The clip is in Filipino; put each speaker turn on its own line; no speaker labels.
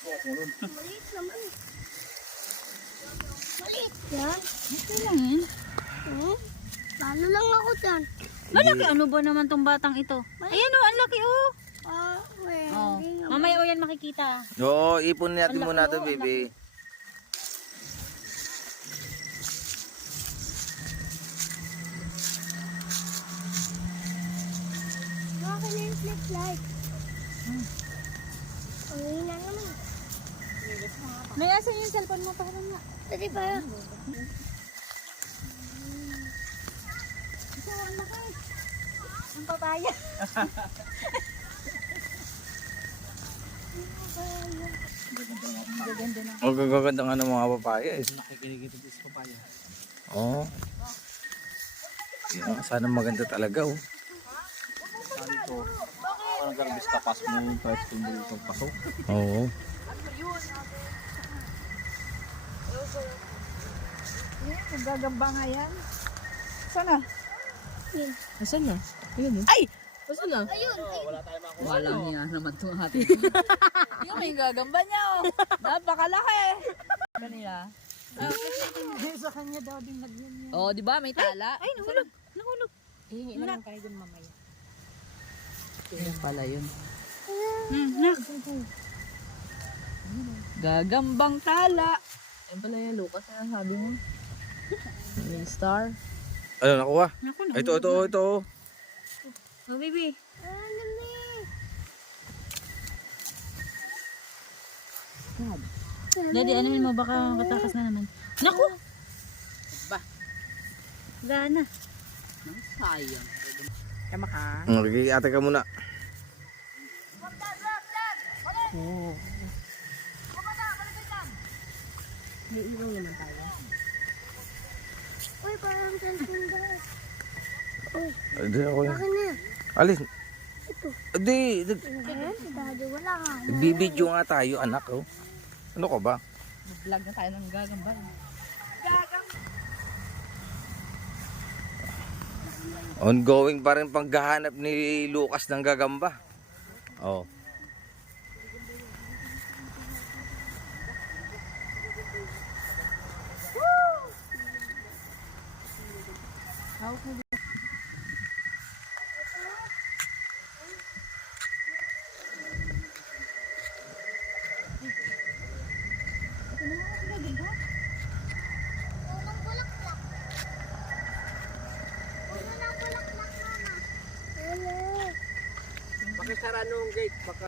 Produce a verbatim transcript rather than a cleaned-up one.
Maliit naman. Maliit yan.
Okay lang yan.
Hmm? Lalo lang ako dyan.
Malaki ano ba naman tong batang ito? Ayan o, ang laki o.
Ah, well,
Oh.
hindi nga.
Mamaya o yan makikita.
Oo, ipon natin
Ang
muna
laki,
ito,
oh, ang
baby.
Bakit na yung flip light? Hmm. Ang hina naman.
May asan yung cellphone mo para nga.
Pwede ba yun?
Ito ang laki. Ang papaya. Gaganda na.
Ang gaganda nga ng mga papaya eh.
Nakikinig sa papaya.
Oo. Yeah, sana maganda talaga oh.
Saan ito? Parang garbis tapas mo yung first tumulong itong pasok.
Oo.
Ang gagamba nga yan. Sana?
Yun.
Asan na? Ayun Ay! Asan na?
Ayun, ayun.
Walang niya naman itong ating. Yung may gagamba niya oh. Napakalaki. Kanila. Sa kanya daw din lagyan niya. Oh, di ba may tala? Ay, nahulog. Nahulog. Hihingi na lang kayo dun mamaya. Yan pala yun. Hmm, nak. Gagambang tala. Yan pala yan, Lucas. Ano sabi mo? Yung star.
Ano nakuha?
Naku,
Ay, ito, ito, ito.
Oh, baby.
Ano ni?
Daddy, ano mo baka katakas na naman. Naku! Ba? Gana. Sayang. Tama ka.
Okay, ate ka muna.
Oo.
May ilaw naman tayo. Uy, parang cellphone guys. Uy,
Hindi ako yun.
akin na.
Alin?
Ito.
Hindi. nag-
Ayan, si Daddy, wala nga.
Nagbibideo nga tayo, anak. Oh. Ano ka ba?
Vlog na tayo ng gagamba.
Ongoing pa rin panggahanap ni Lucas ng gagamba. Oh.
Unang bulaklak. Unang bulaklak, mama. Ano?
Pakisara nung gate. Baka